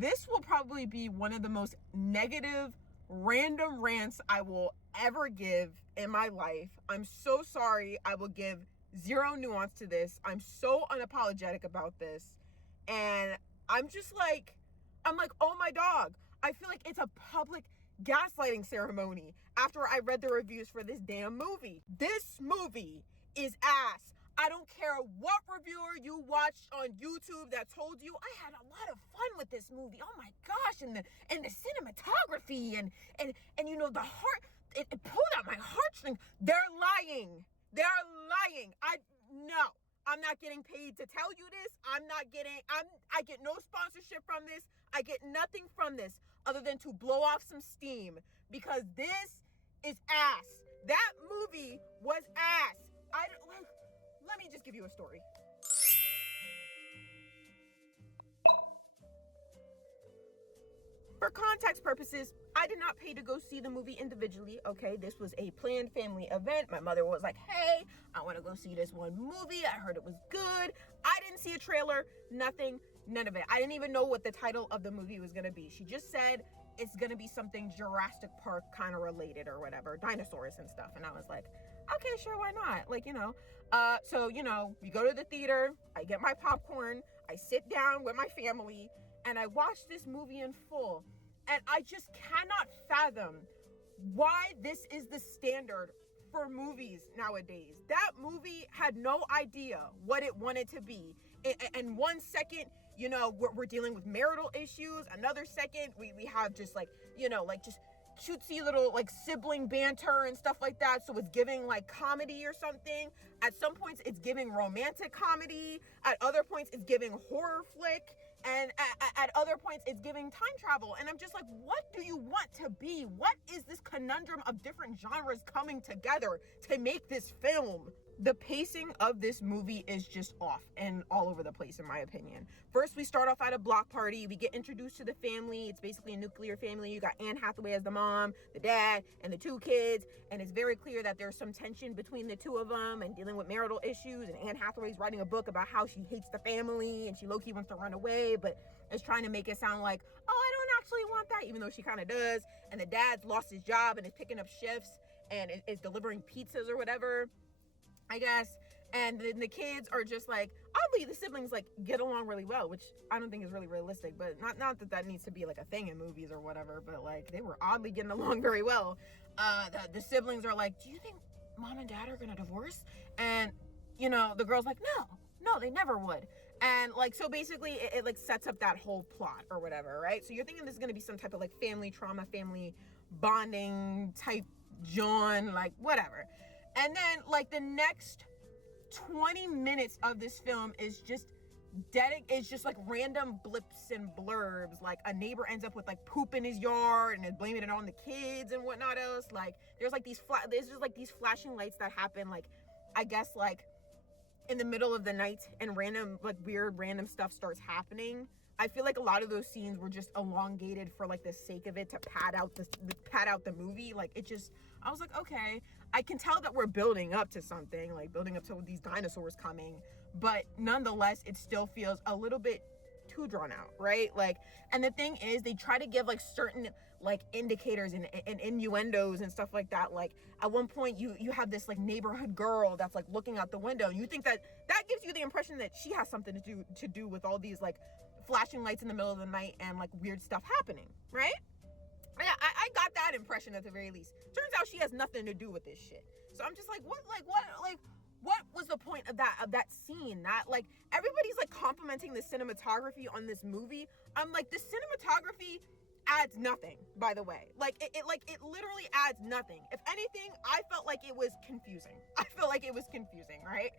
This will probably be one of the most negative random rants I will ever give in my life. I'm so sorry. I will give zero nuance to this. I'm so unapologetic about this. And I'm like, oh my dog. I feel like it's a public gaslighting ceremony after I read the reviews for this damn movie. This movie is ass. I don't care what reviewer you watched on YouTube that told you. I had a lot of fun with this movie. Oh my gosh, and the cinematography and you know the heart, it pulled out my heartstrings. They're lying. I'm not getting paid to tell you this. I get no sponsorship from this. I get nothing from this other than to blow off some steam because this is ass. That movie was ass. Let me just give you a story. For context purposes, I did not pay to go see the movie individually, okay? This was a planned family event. My mother was like, hey, I want to go see this one movie. I heard it was good. I didn't see a trailer, nothing, none of it. I didn't even know what the title of the movie was going to be. She just said it's going to be something Jurassic Park kind of related or whatever, dinosaurs and stuff. And I was like, okay, sure, why not? So, we go to the theater, I get my popcorn, I sit down with my family, and I watch this movie in full. And I just cannot fathom why this is the standard for movies nowadays. That movie had no idea what it wanted to be. And 1 second, we're dealing with marital issues. Another second, we have just just cutesy little sibling banter and stuff like that. So it's giving comedy or something. At some points it's giving romantic comedy. At other points it's giving horror flick. And at other points it's giving time travel. And I'm just like, what do you want to be? What is this conundrum of different genres coming together to make this film? The pacing of this movie is just off and all over the place, in my opinion. First, we start off at a block party. We get introduced to the family. It's basically a nuclear family. You got Anne Hathaway as the mom, the dad, and the 2 kids. And it's very clear that there's some tension between the 2 of them and dealing with marital issues. And Anne Hathaway's writing a book about how she hates the family and she low-key wants to run away, but is trying to make it sound like, oh, I don't actually want that, even though she kind of does. And the dad's lost his job and is picking up shifts and is delivering pizzas or whatever, I guess. And then the kids are just oddly, the siblings get along really well, which I don't think is really realistic, but not that needs to be a thing in movies or whatever, but they were oddly getting along very well. The siblings are like, do you think mom and dad are gonna divorce? And the girl's like, no, they never would. And so basically it sets up that whole plot or whatever, right? So you're thinking this is gonna be some type of family trauma, family bonding type John, whatever. And then the next 20 minutes of this film is just random blips and blurbs. A neighbor ends up with poop in his yard and is blaming it on the kids and whatnot else. There's these flashing lights that happen I guess in the middle of the night, and random weird random stuff starts happening. I feel like a lot of those scenes were just elongated for the sake of it, to pad out the movie. I was like, okay, I can tell that we're building up to something, building up to these dinosaurs coming, but nonetheless, it still feels a little bit too drawn out, right? And the thing is, they try to give certain indicators and innuendos and stuff like that. At one point you have this neighborhood girl that's looking out the window, and you think that gives you the impression that she has something to do with all these flashing lights in the middle of the night and weird stuff happening, right? Yeah, I got that impression at the very least. Turns out she has nothing to do with this shit. So I'm just what was the point of that scene? That everybody's complimenting the cinematography on this movie. I'm the cinematography adds nothing, by the way. It literally adds nothing. If anything, I felt like it was confusing. Right?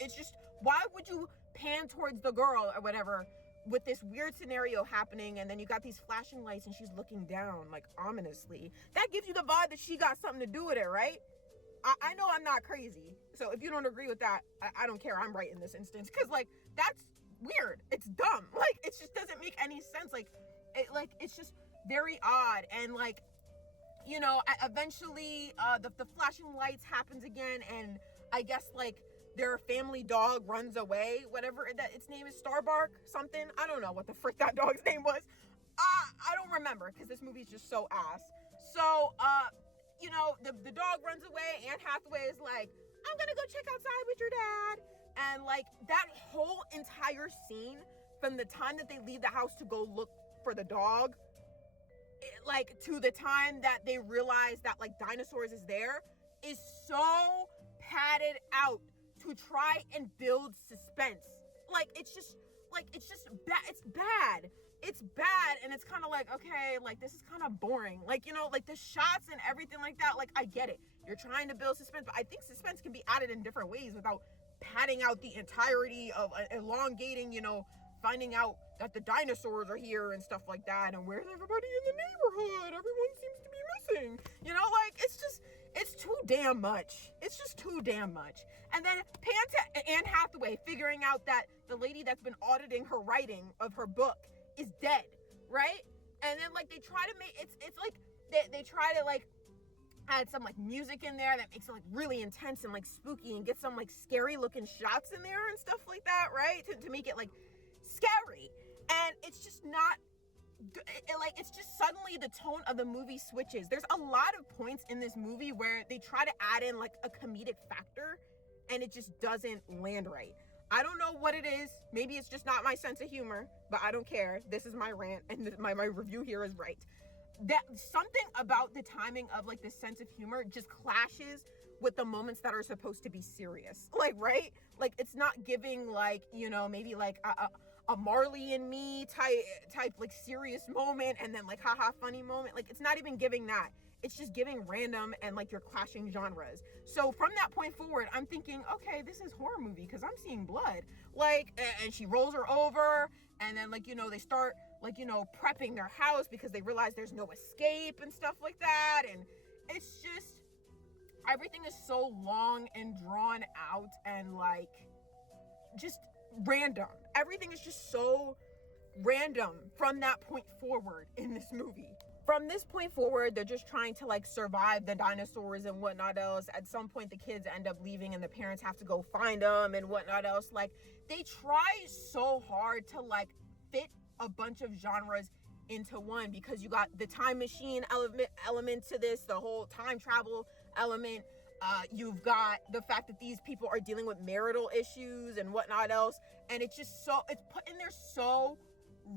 It's just, why would you pan towards the girl or whatever with this weird scenario happening, and then you got these flashing lights and she's looking down ominously? That gives you the vibe that she got something to do with it, right? I know I'm not crazy, so if you don't agree with that, I don't care. I'm right in this instance, because that's weird. It's dumb. It just doesn't make any sense. It's just very odd. And eventually the flashing lights happens again, and I guess their family dog runs away, whatever that its name is, Starbark something. I don't know what the frick that dog's name was. I don't remember because this movie's just so ass. So, you know, the dog runs away. Anne Hathaway is like, I'm gonna go check outside with your dad. And like that whole entire scene from the time that they leave the house to go look for the dog, like to the time that they realize that like dinosaurs is there, is so padded out to try and build suspense. Like it's just bad. It's bad. And it's kind of like, okay, like this is kind of boring. Like, you know, like the shots and everything like that, like I get it, you're trying to build suspense, but I think suspense can be added in different ways without padding out the entirety of elongating, you know, finding out that the dinosaurs are here and stuff like that, and where's everybody in the neighborhood, everyone seems to be missing, you know, like it's too damn much. It's just too damn much. And then pan to Anne Hathaway figuring out that the lady that's been auditing her writing of her book is dead, right? And then like they try to make it's like they try to like add some like music in there that makes it like really intense and like spooky, and get some like scary looking shots in there and stuff like that, right? To make it like scary. And it's just not like, it's just suddenly the tone of the movie switches. There's a lot of points in this movie where they try to add in like a comedic factor and it just doesn't land right. I don't know what it is. Maybe it's just not my sense of humor, but I don't care. This is my rant, and my review here is right. That something about the timing of like the sense of humor just clashes with the moments that are supposed to be serious. Like, right? Like it's not giving like, you know, maybe like a Marley and Me type like serious moment and then like haha funny moment. Like it's not even giving that. It's just giving random and like you're clashing genres. So from that point forward, I'm thinking, okay, this is horror movie because I'm seeing blood. Like, and she rolls her over, and then like, you know, they start like, you know, prepping their house because they realize there's no escape and stuff like that. And it's just, everything is so long and drawn out and like just random. Everything is just so random from that point forward in this movie. From this point forward, they're just trying to like survive the dinosaurs and whatnot else. At some point, the kids end up leaving and the parents have to go find them and whatnot else. Like they try so hard to like fit a bunch of genres into one, because you got the time machine element to this, the whole time travel element. You've got the fact that these people are dealing with marital issues and whatnot else. And it's just so, it's put in there so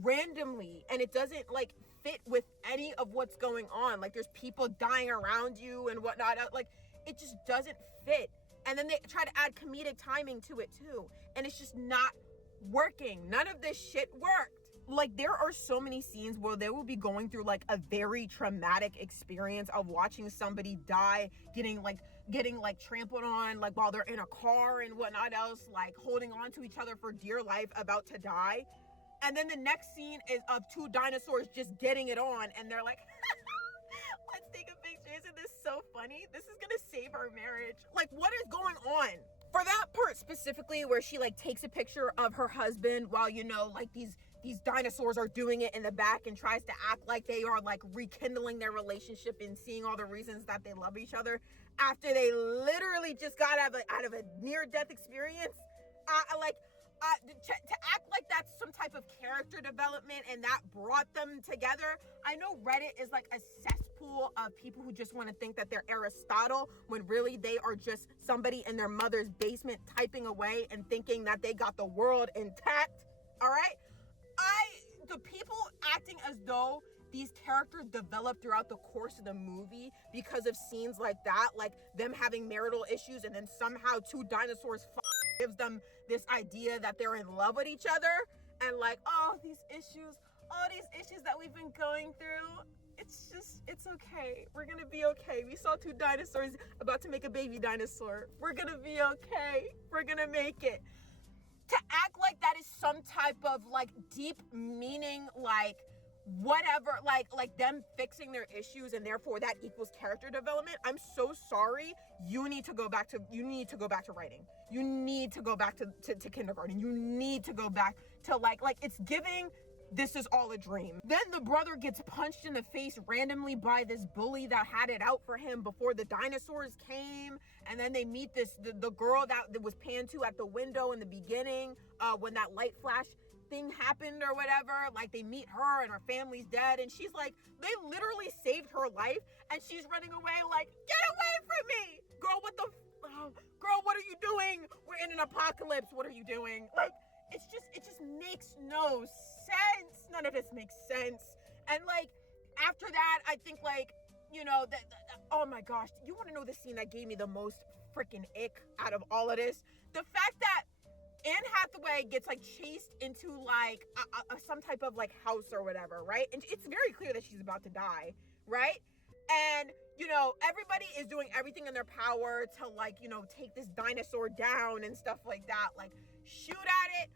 randomly, and it doesn't like fit with any of what's going on. Like there's people dying around you and whatnot. Like it just doesn't fit. And then they try to add comedic timing to it too, and it's just not working. None of this shit worked. Like there are so many scenes where they will be going through like a very traumatic experience of watching somebody die, getting like trampled on, like while they're in a car and whatnot else, like holding on to each other for dear life, about to die. And then the next scene is of two dinosaurs just getting it on, and they're like, let's take a picture. Isn't this so funny? This is gonna save our marriage. Like, what is going on? For that part specifically, where she like takes a picture of her husband while, you know, like these dinosaurs are doing it in the back, and tries to act like they are like rekindling their relationship and seeing all the reasons that they love each other after they literally just got out of a near-death experience. To act like that's some type of character development and that brought them together. I know Reddit is like a cesspool of people who just want to think that they're Aristotle, when really they are just somebody in their mother's basement typing away and thinking that they got the world intact. All right? The people acting as though these characters develop throughout the course of the movie because of scenes like that, like them having marital issues, and then somehow two dinosaurs gives them this idea that they're in love with each other, and like, all these issues that we've been going through, it's okay. We're gonna be okay. We saw two dinosaurs about to make a baby dinosaur. We're gonna be okay. We're gonna make it. To act like that is some type of like deep meaning, like whatever, like them fixing their issues and therefore that equals character development. I'm so sorry. You need to go back to writing. You need to go back to kindergarten. You need to go back to like it's giving this is all a dream. Then the brother gets punched in the face randomly by this bully that had it out for him before the dinosaurs came. And then they meet the girl that was panned to at the window in the beginning, when that light flash thing happened or whatever. Like they meet her and her family's dead, and she's like, they literally saved her life, and she's running away like, get away from me, girl. Girl, what are you doing? We're in an apocalypse. What are you doing? Like, it just makes no sense. None of this makes sense. And like after that, I think like, you know, oh my gosh, you want to know the scene that gave me the most freaking ick out of all of this? The fact that Anne Hathaway gets like chased into like some type of like house or whatever, right? And it's very clear that she's about to die, right? And, you know, everybody is doing everything in their power to like, you know, take this dinosaur down and stuff like that. Like shoot at it.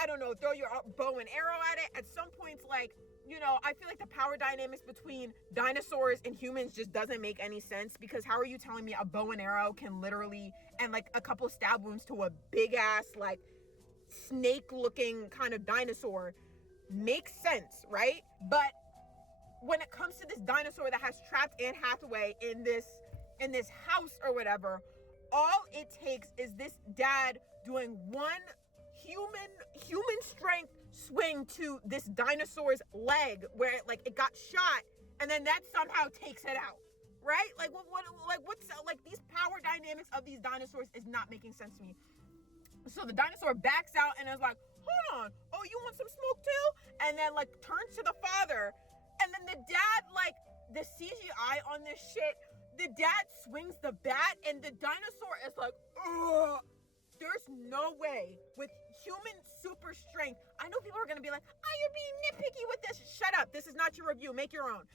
I don't know, throw your bow and arrow at it. At some points, like, you know, I feel like the power dynamics between dinosaurs and humans just doesn't make any sense, because how are you telling me a bow and arrow can literally, and like a couple stab wounds to a big ass, like snake looking kind of dinosaur makes sense, right? But when it comes to this dinosaur that has trapped Anne Hathaway in this house or whatever, all it takes is this dad doing one human strength swing to this dinosaur's leg where it got shot, and then that somehow takes it out, right? Like what's like these power dynamics of these dinosaurs is not making sense to me. So the dinosaur backs out and is like, hold on, oh, you want some smoke too? And then like turns to the father, and then the dad, like the CGI on this shit, the dad swings the bat and the dinosaur is like, ugh. There's no way with human super strength. I know people are gonna be like, oh, you're being nitpicky with this. Shut up. This is not your review. Make your own.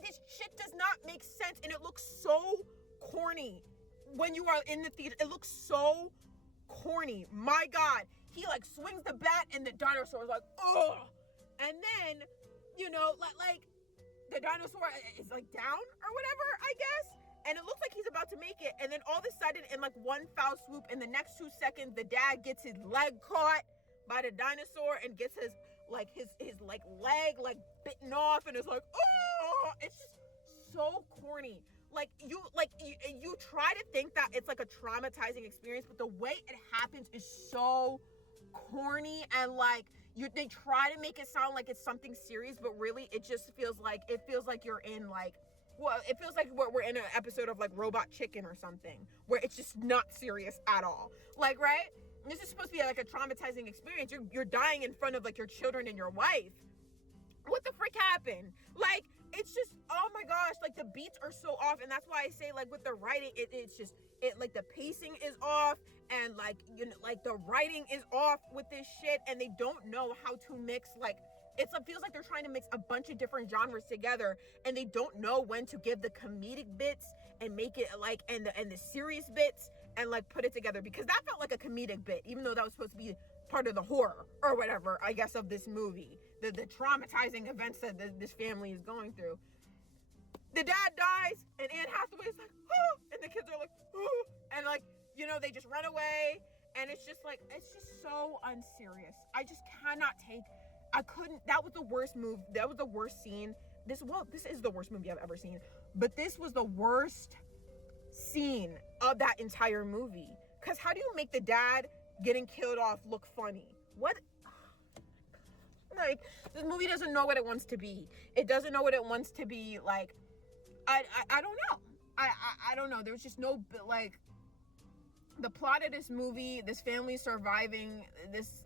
This shit does not make sense, and it looks so corny when you are in the theater. It looks so corny. My God. He like swings the bat and the dinosaur is like, ugh. And then, you know, like the dinosaur is like down or whatever, I guess. And it looks like he's about to make it. And then all of a sudden, in like one foul swoop, in the next 2 seconds, the dad gets his leg caught by the dinosaur and gets his leg like bitten off, and it's like, oh, it's just so corny. You try to think that it's like a traumatizing experience, but the way it happens is so corny, and like they try to make it sound like it's something serious, but really it just feels like you're in like, well, it feels like we're in an episode of like Robot Chicken or something, where it's just not serious at all. Like, right? This is supposed to be like a traumatizing experience. You're dying in front of like your children and your wife. What the frick happened? Like, it's just, oh my gosh, like the beats are so off. And that's why I say, like, with the writing, it's just like the pacing is off, and like, you know, like the writing is off with this shit, and they don't know how to mix, like, it feels like they're trying to mix a bunch of different genres together, and they don't know when to give the comedic bits and make it like, and the serious bits, and like put it together, because that felt like a comedic bit, even though that was supposed to be part of the horror or whatever, I guess, of this movie, the traumatizing events that this family is going through. The dad dies, and Anne Hathaway is like, oh, and the kids are like, oh, and like, you know, they just run away, and it's just like, it's just so unserious. I just cannot take. That was the worst move. That was the worst scene. This is the worst movie I've ever seen, but this was the worst scene of that entire movie. Because how do you make the dad getting killed off look funny? What? Like, this movie doesn't know what it wants to be. It doesn't know what it wants to be. Like, I don't know. I don't know. There's just no, like, the plot of this movie, this family surviving this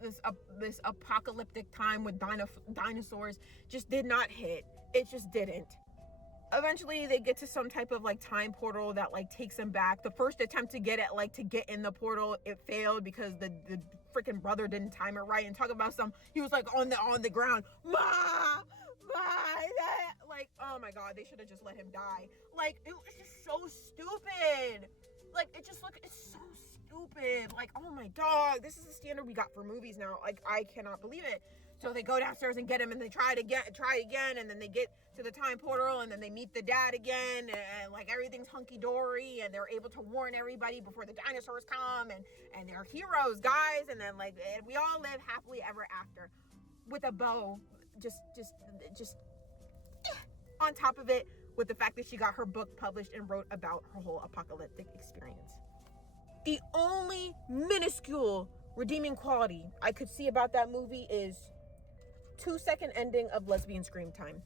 apocalyptic time with dinosaurs just did not hit. It just didn't. Eventually they get to some type of like time portal that like takes them back. The first attempt to get in the portal, it failed because the freaking brother didn't time it right. And talk about he was like on the ground, like, oh my God, they should have just let him die. Like, it was just so stupid. Like, it's so stupid. Like, oh my God, this is the standard we got for movies now. Like, I cannot believe it. So they go downstairs and get him, and they try again, and then they get to the time portal, and then they meet the dad again, and like everything's hunky-dory, and they're able to warn everybody before the dinosaurs come, and they're heroes, guys, and then like, and we all live happily ever after with a bow, just on top of it, with the fact that she got her book published and wrote about her whole apocalyptic experience. The only minuscule redeeming quality I could see about that movie is 2-second ending of lesbian scream time.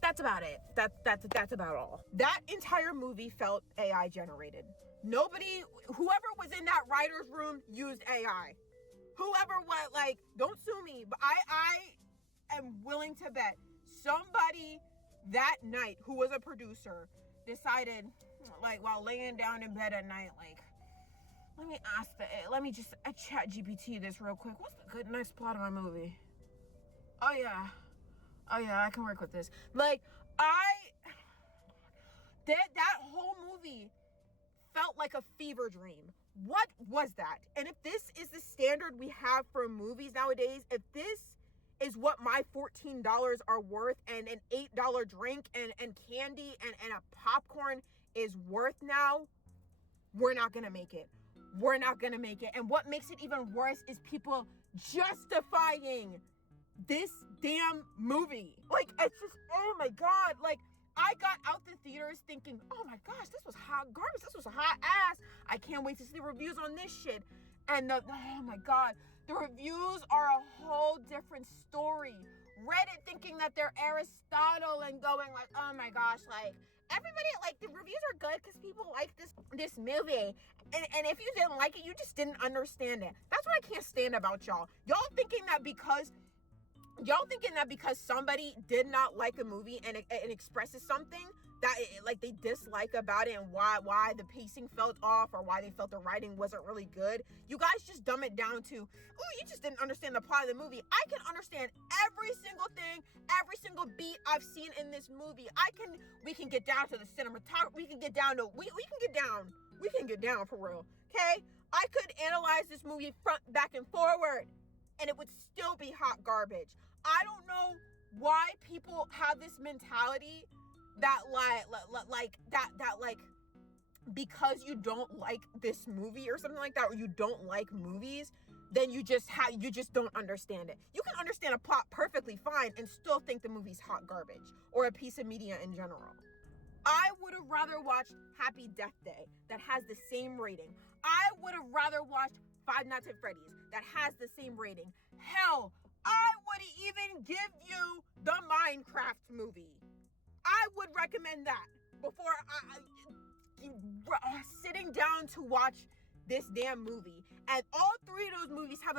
That's about it. That's about all. That entire movie felt AI generated. Whoever was in that writer's room used AI. Whoever was, like, don't sue me, but I am willing to bet somebody that night who was a producer decided, like, while laying down in bed at night, like, let me just chat GPT this real quick. What's the good next plot of my movie? Oh yeah, I can work with this. Like, that whole movie felt like a fever dream. What was that? And if this is the standard we have for movies nowadays, if this is what my $14 are worth, and an $8 drink and candy and a popcorn is worth now, we're not gonna make it. We're not gonna make it. And what makes it even worse is people justifying this damn movie. Like, it's just, oh my God. Like, I got out the theaters thinking, oh my gosh, this was hot garbage. This was a hot ass. I can't wait to see the reviews on this shit. And oh my God, the reviews are a whole different story. Reddit thinking that they're Aristotle and going like, oh my gosh, like, everybody, like, the reviews are good because people like this movie. And if you didn't like it, you just didn't understand it. That's what I can't stand about y'all. Y'all thinking that because somebody did not like a movie and it expresses something that like they dislike about it, and why the pacing felt off, or why they felt the writing wasn't really good, you guys just dumb it down to, oh, you just didn't understand the plot of the movie. I can understand every single thing, every single beat I've seen in this movie. We can get down to the cinematography. We can get down for real. Okay, I could analyze this movie front, back, and forward, and it would still be hot garbage. I don't know why people have this mentality that like because you don't like this movie or something like that, or you don't like movies, then you just don't understand it. You can understand a plot perfectly fine and still think the movie's hot garbage, or a piece of media in general. I would have rather watched Happy Death Day that has the same rating. I would have rather watched Five Nights at Freddy's that has the same rating. Hell, I would even give you the Minecraft movie. I would recommend that before sitting down to watch this damn movie. And all three of those movies have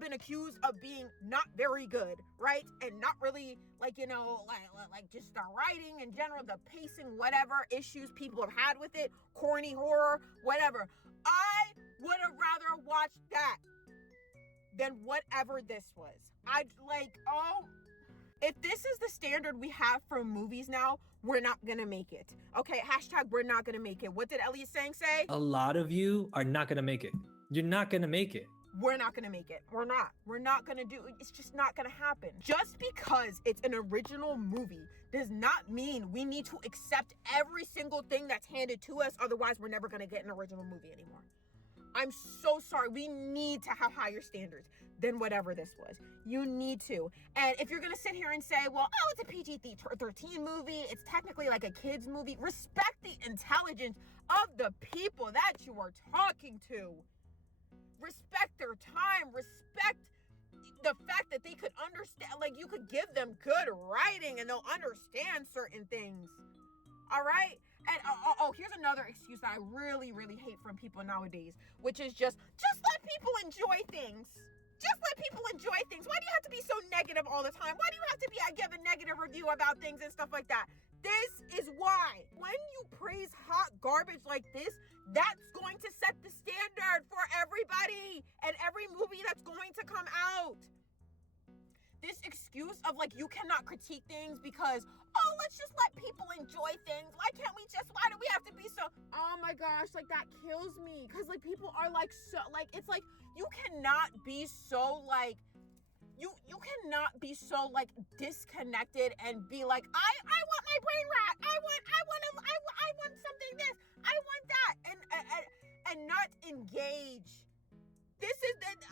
been accused of being not very good, right? And not really, like, you know, like just the writing in general, the pacing, whatever issues people have had with it, corny horror, whatever. I would have rather watched that than whatever this was. If this is the standard we have for movies now, we're not gonna make it. Okay, hashtag we're not gonna make it. What did Elliot Sang say? A lot of you are not gonna make it. You're not gonna make it. We're not gonna make it. We're not gonna do it. It's just not gonna happen. Just because it's an original movie does not mean we need to accept every single thing that's handed to us. Otherwise, we're never gonna get an original movie anymore. I'm so sorry. We need to have higher standards than whatever this was. You need to. And if you're going to sit here and say, well, oh, it's a PG-13 movie, it's technically like a kid's movie, respect the intelligence of the people that you are talking to. Respect their time. Respect the fact that they could understand, like, you could give them good writing and they'll understand certain things. All right? And here's another excuse that I really, really hate from people nowadays, which is just let people enjoy things. Just let people enjoy things. Why do you have to be so negative all the time? Why do you have to give a negative review about things and stuff like that? This is why. When you praise hot garbage like this, that's going to set the standard for everybody and every movie that's going to come out. This excuse of, like, you cannot critique things because, oh, let's just let people enjoy things. Why do we have to be so, oh my gosh, like, that kills me. Because, like, people are, like, so, like, it's like, you cannot be so, like, you cannot be so, like, disconnected and be like, I want my brain rot. I want something this. I want that. And not engage.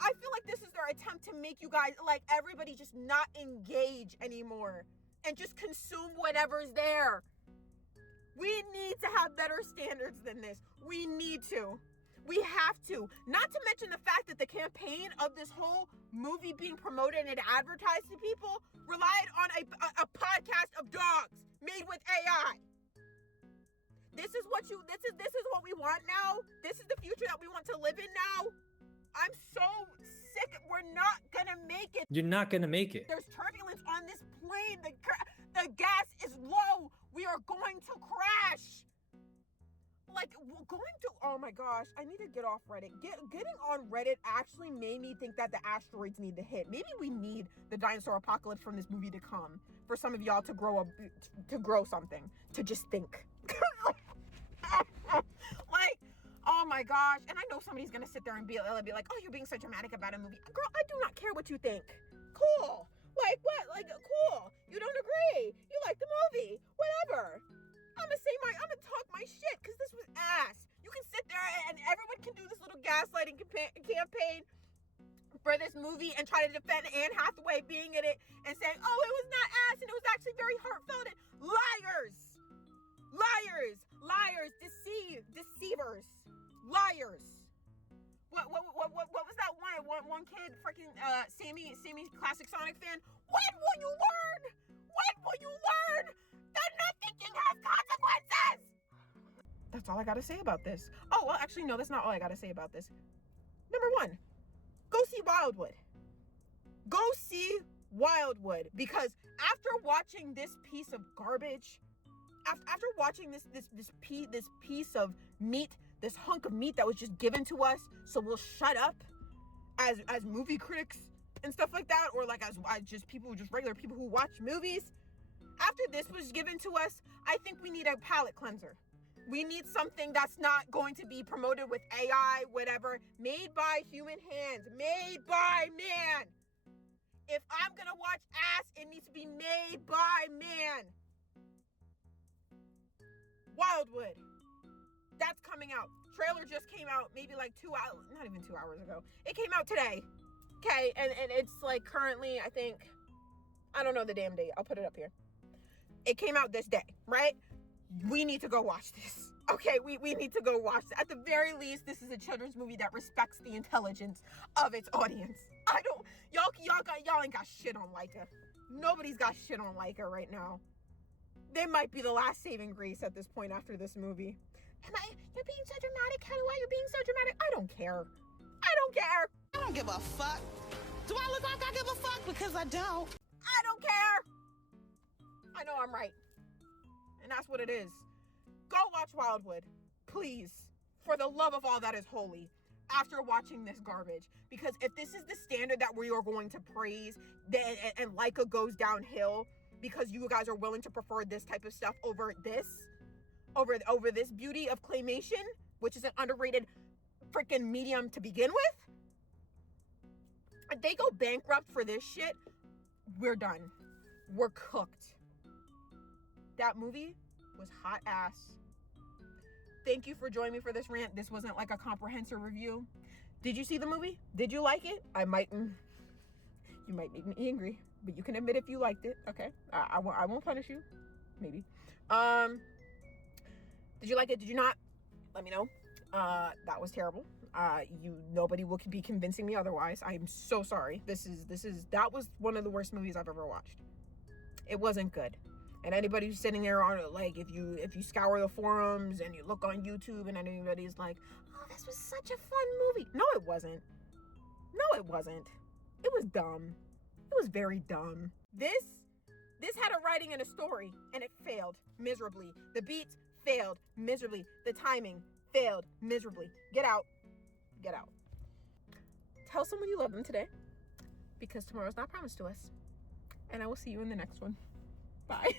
I feel like this is their attempt to make you guys, like, everybody just not engage anymore and just consume whatever's there. We need to have better standards than this. We need to. We have to. Not to mention the fact that the campaign of this whole movie being promoted and advertised to people relied on a podcast of dogs made with AI. This is what we want now. This is the future that we want to live in now. I'm so sick. We're not gonna make it. You're not gonna make it. There's turbulence on this plane. The gas is low. We are going to crash. Like, going to, oh my gosh, I need to get off Reddit. Getting on Reddit actually made me think that the asteroids need to hit. Maybe we need the dinosaur apocalypse from this movie to come for some of y'all to grow something, to just think. Like, oh my gosh. And I know somebody's gonna sit there and be like, oh, you're being so dramatic about a movie. Girl, I do not care what you think. Cool. Like, what? Like, cool. You don't agree. You like the movie. Whatever. I'm gonna talk my shit because this was ass. You can sit there and everyone can do this little gaslighting campaign for this movie and try to defend Anne Hathaway being in it and saying, oh, it was not ass and it was actually very heartfelt. Liars, deceivers, liars. What was that one kid, freaking Sammy's classic Sonic fan? When will you learn? When will you learn that not thinking has consequences? That's all I gotta say about this. Oh, well, actually, no, that's not all I gotta say about this. Number one, go see Wildwood. Go see Wildwood, because after watching this piece of garbage, after watching this piece of meat, this hunk of meat that was just given to us, so we'll shut up as movie critics and stuff like that, or like as just regular people who watch movies. After this was given to us, I think we need a palate cleanser. We need something that's not going to be promoted with AI, whatever, made by human hands, made by man. If I'm gonna watch ass, it needs to be made by man. Wildwood. That's coming out. Trailer just came out maybe like 2 hours, not even 2 hours ago. It came out today. Okay, and it's like currently, I think, I don't know the damn date. I'll put it up here. It came out this day, right? We need to go watch this. Okay, we need to go watch it. At the very least, this is a children's movie that respects the intelligence of its audience. Y'all ain't got shit on Leica. Nobody's got shit on Leica right now. They might be the last saving grace at this point after this movie. You're being so dramatic. Why you're being so dramatic? I don't care. I don't give a fuck. Do I look like I give a fuck? Because I don't. I don't care. I know I'm right. And that's what it is. Go watch Wildwood, please, for the love of all that is holy, after watching this garbage. Because if this is the standard that we are going to praise, then and Leica goes downhill because you guys are willing to prefer this type of stuff over this beauty of claymation, which is an underrated freaking medium to begin with. If they go bankrupt for this shit, we're done. We're cooked. That movie was hot ass. Thank you for joining me for this rant. This wasn't like a comprehensive review. Did you see the movie? Did you like it? You might make me angry, but you can admit if you liked it. Okay, I won't punish you. Maybe. Did you like it? Did you not? Let me know. That was terrible. Nobody will be convincing me otherwise. I'm so sorry. That was one of the worst movies I've ever watched. It wasn't good. And anybody who's sitting there on it, like, if you scour the forums and you look on YouTube and anybody's like, oh, this was such a fun movie. No, it wasn't. It was dumb. It was very dumb. This had a writing and a story, and it failed miserably. The beats failed miserably. The timing failed miserably. Get out. Tell someone you love them today, because tomorrow's not promised to us. And I will see you in the next one. Bye.